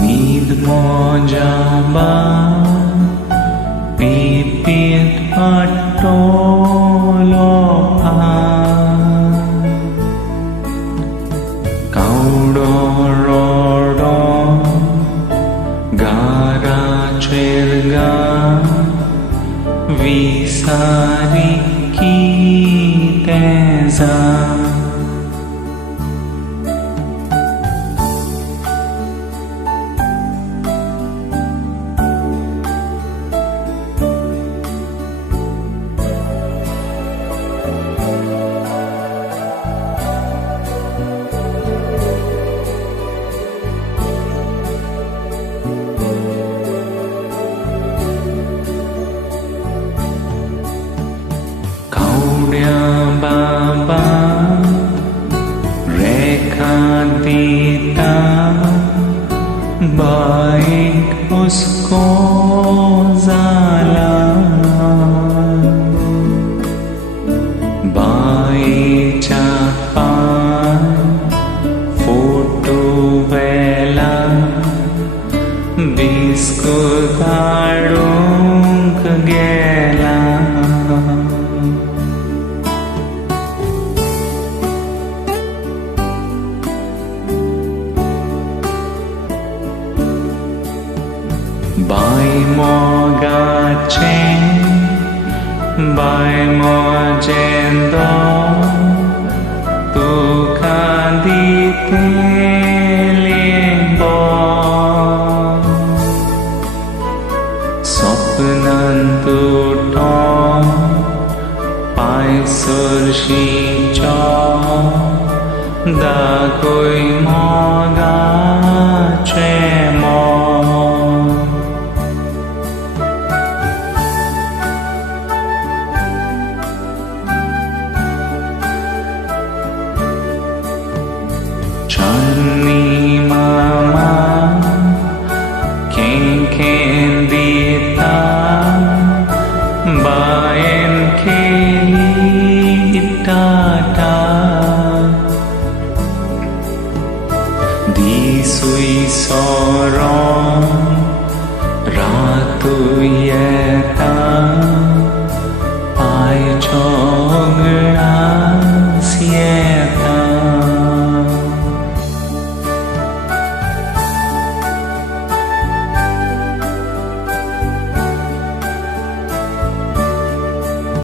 नींद मोजाबा pipit patolohan kaudorodo gara cerga visari kiteza Baba rekha deta baik usko zala baik capan foto vela biskut kadung gela Bai mo gachen, bai mo jendo, tu kadite limbo. Sopnan tuton, pai surshi cho, da koi mo gachen mo. Chani mama ken dita baen keli tata di sui sorong